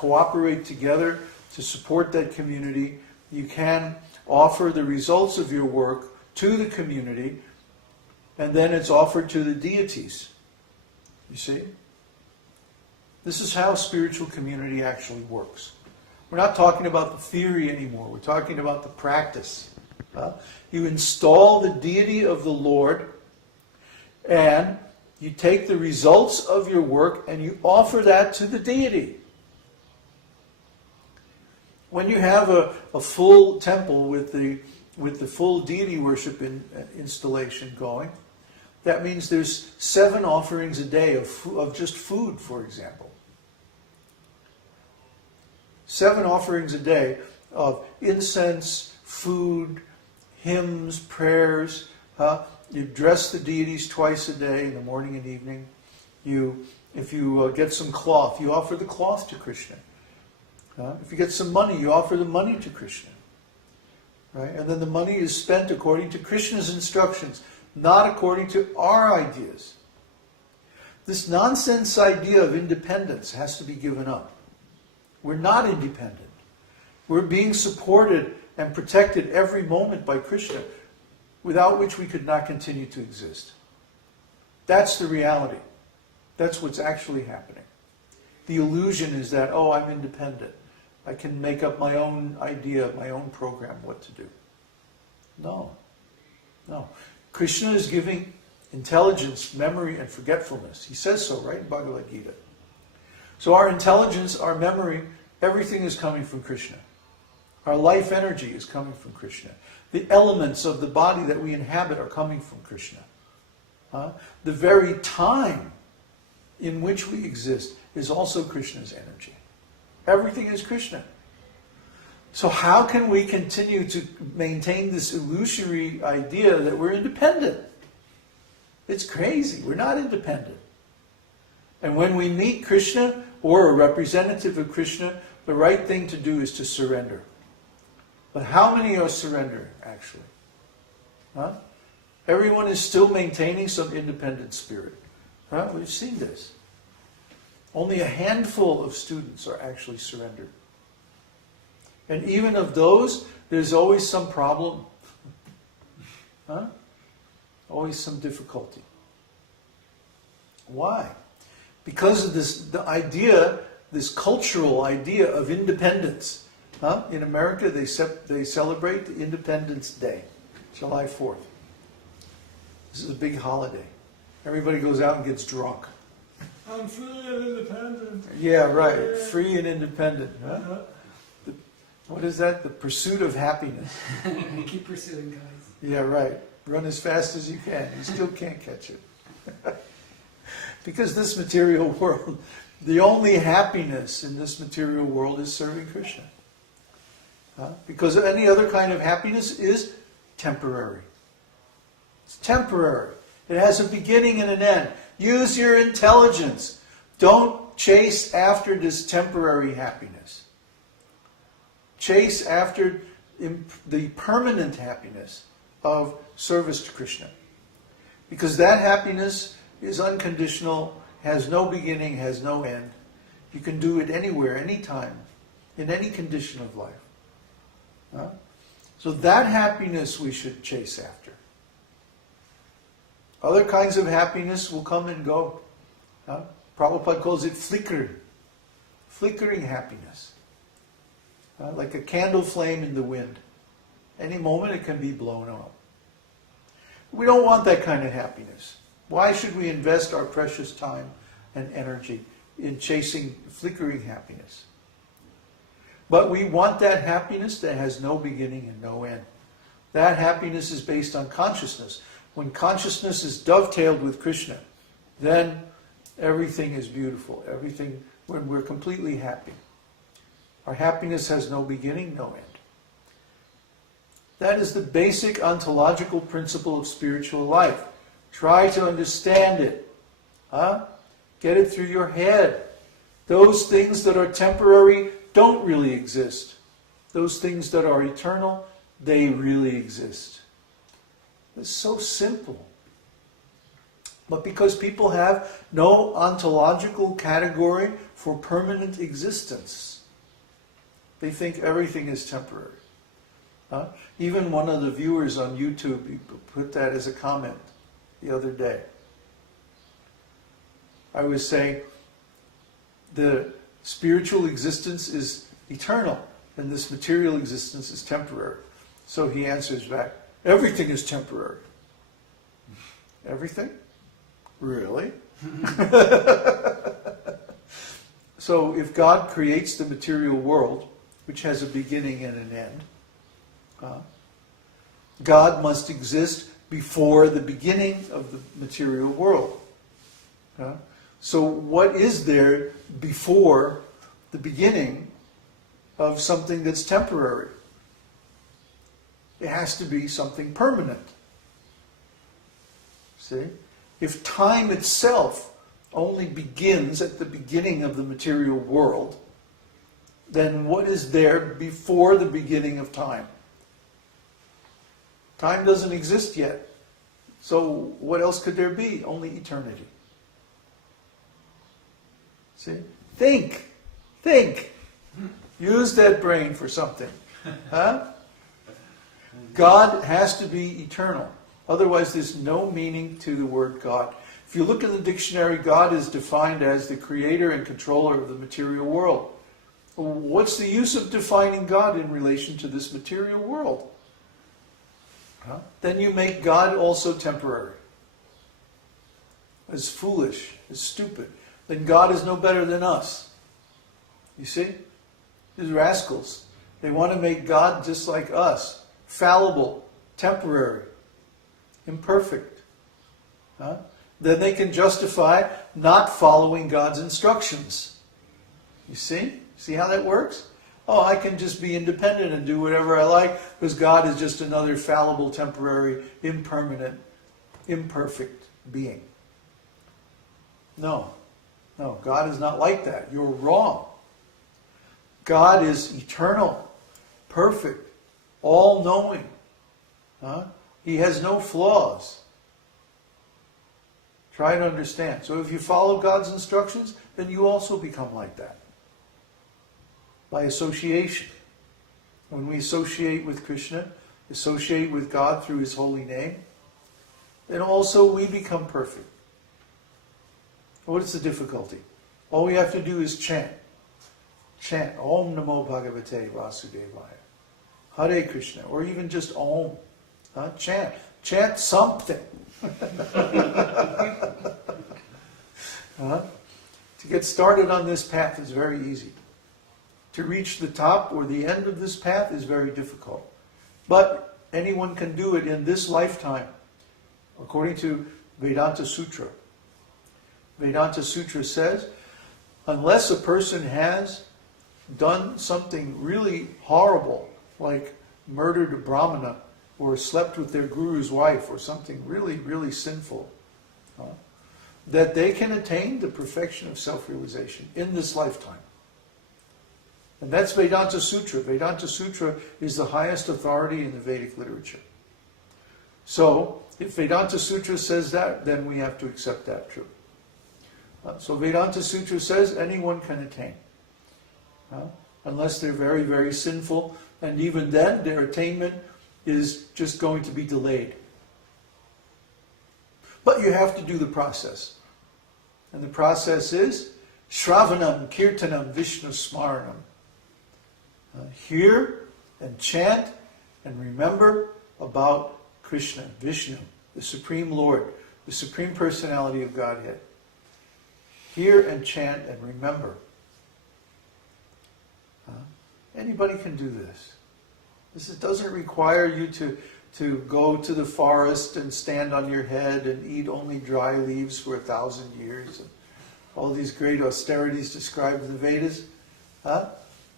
cooperate together to support that community. You can offer the results of your work to the community, and then it's offered to the deities. You see? This is how spiritual community actually works. We're not talking about the theory anymore. We're talking about the practice. You install the deity of the Lord, and you take the results of your work and you offer that to the deity. When you have a full temple with the full deity worship installation going, that means there's 7 offerings a day of just food, for example. 7 offerings a day of incense, food, hymns, prayers. You dress the deities twice a day, in the morning and evening. If you get some cloth, you offer the cloth to Kṛṣṇa. If you get some money, you offer the money to Kṛṣṇa. Right? And then the money is spent according to Kṛṣṇa's instructions, not according to our ideas. This nonsense idea of independence has to be given up. We're not independent. We're being supported and protected every moment by Kṛṣṇa, without which we could not continue to exist. That's the reality. That's what's actually happening. The illusion is that, oh, I'm independent. I can make up my own idea, my own program, what to do. No. No. Kṛṣṇa is giving intelligence, memory, and forgetfulness. He says so, right, in Bhagavad-gītā. So our intelligence, our memory, everything is coming from Kṛṣṇa. Our life energy is coming from Kṛṣṇa. The elements of the body that we inhabit are coming from Kṛṣṇa. The very time in which we exist is also Kṛṣṇa's energy. Everything is Kṛṣṇa. So how can we continue to maintain this illusory idea that we're independent? It's crazy. We're not independent. And when we meet Kṛṣṇa or a representative of Kṛṣṇa, the right thing to do is to surrender. But how many are surrendering, actually? Everyone is still maintaining some independent spirit. We've seen this. Only a handful of students are actually surrendered. And even of those, there's always some problem. Always some difficulty. Why? Because of the idea, this cultural idea of independence. In America, they celebrate the Independence Day, July 4th. This is a big holiday. Everybody goes out and gets drunk. I'm free and independent. Yeah, right. Free and independent. What is that? The pursuit of happiness. Keep pursuing, guys. Yeah, right. Run as fast as you can. You still can't catch it. Because this material world, the only happiness in this material world is serving Kṛṣṇa. Because any other kind of happiness is temporary. It's temporary. It has a beginning and an end. Use your intelligence. Don't chase after this temporary happiness. Chase after the permanent happiness of service to Kṛṣṇa. Because that happiness is unconditional, has no beginning, has no end. You can do it anywhere, anytime, in any condition of life. So that happiness we should chase after. Other kinds of happiness will come and go. Prabhupada calls it flickering happiness. Like a candle flame in the wind. Any moment it can be blown out. We don't want that kind of happiness. Why should we invest our precious time and energy in chasing flickering happiness? But we want that happiness that has no beginning and no end. That happiness is based on consciousness. When consciousness is dovetailed with Kṛṣṇa, then everything is beautiful. Everything, when we're completely happy. Our happiness has no beginning, no end. That is the basic ontological principle of spiritual life. Try to understand it. Get it through your head. Those things that are temporary don't really exist. Those things that are eternal, they really exist. It's so simple. but because people have no ontological category for permanent existence. They think everything is temporary. Even one of the viewers on YouTube put that as a comment the other day. I was saying the spiritual existence is eternal and this material existence is temporary. So he answers back, everything is temporary. Everything? Really? So if God creates the material world, which has a beginning and an end, God must exist before the beginning of the material world. So what is there before the beginning of something that's temporary? It has to be something permanent. See? If time itself only begins at the beginning of the material world, then what is there before the beginning of time? Time doesn't exist yet. So what else could there be? Only eternity. See? Think. Think. Use that brain for something. God has to be eternal. Otherwise there's no meaning to the word God. If you look in the dictionary, God is defined as the creator and controller of the material world. What's the use of defining God in relation to this material world? Then you make God also temporary. As foolish, as stupid. Then God is no better than us. You see? These rascals. They want to make God just like us. Fallible, temporary, imperfect. Then they can justify not following God's instructions. You see? See how that works? Oh, I can just be independent and do whatever I like because God is just another fallible, temporary, impermanent, imperfect being. No. No, God is not like that. You're wrong. God is eternal, perfect, all-knowing. He has no flaws. Try to understand. So if you follow God's instructions, then you also become like that. By association. When we associate with Kṛṣṇa, associate with God through His holy name, then also we become perfect. What is the difficulty? All we have to do is chant. Chant Om Namo Bhagavate Vasudevaya. Hare Krishna. Or even just Om. Chant. Chant something. To get started on this path is very easy. To reach the top or the end of this path is very difficult. But anyone can do it in this lifetime, according to Vedanta Sutra. Vedanta Sutra says, unless a person has done something really horrible, like murdered a brahmana, or slept with their guru's wife, or something really, really sinful, that they can attain the perfection of self-realization in this lifetime. And that's Vedanta Sutra. Vedanta Sutra is the highest authority in the Vedic literature. So, if Vedanta Sutra says that, then we have to accept that truth. So Vedanta Sutra says anyone can attain. Unless they're very, very sinful. And even then, their attainment is just going to be delayed. But you have to do the process. And the process is Shravanam, Kirtanam, Vishnu Smaranam. Hear and chant and remember about Kṛṣṇa, Vishnu, the Supreme Lord, the Supreme Personality of Godhead. Hear and chant and remember. Anybody can do this. This doesn't require you to go to the forest and stand on your head and eat only dry leaves for 1,000 years. And all these great austerities described in the Vedas.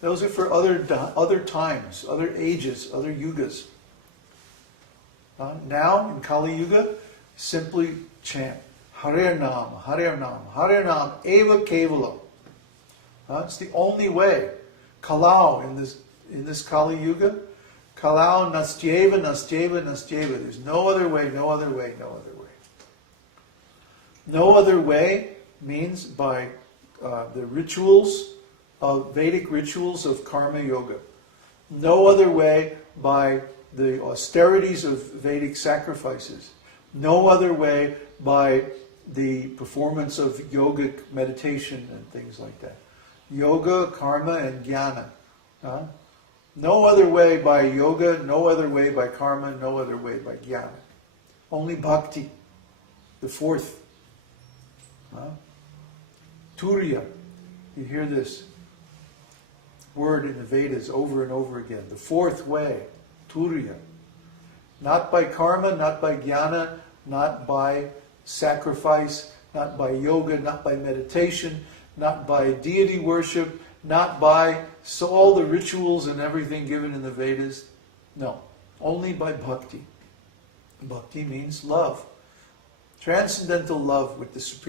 Those are for other times, other ages, other yugas. Now, in Kali Yuga, simply chant. Hare Nam, Hare Nam, Hare Nam, Eva Kevalam. It's the only way. Kalau in this Kali Yuga. Kalau Nastyeva, Nastyeva, Nastyeva. There's no other way, no other way, no other way. No other way means by the rituals, Vedic rituals of karma yoga. No other way by the austerities of Vedic sacrifices. No other way by the performance of yogic meditation and things like that. Yoga, karma, and jnana. No other way by yoga, no other way by karma, no other way by jnana. Only bhakti, the fourth. Turiya. You hear this word in the Vedas over and over again. The fourth way, Turiya. Not by karma, not by jnana, not by sacrifice, not by yoga, not by meditation, not by deity worship, not by all the rituals and everything given in the Vedas. No, only by bhakti. Bhakti means love. Transcendental love with the Supreme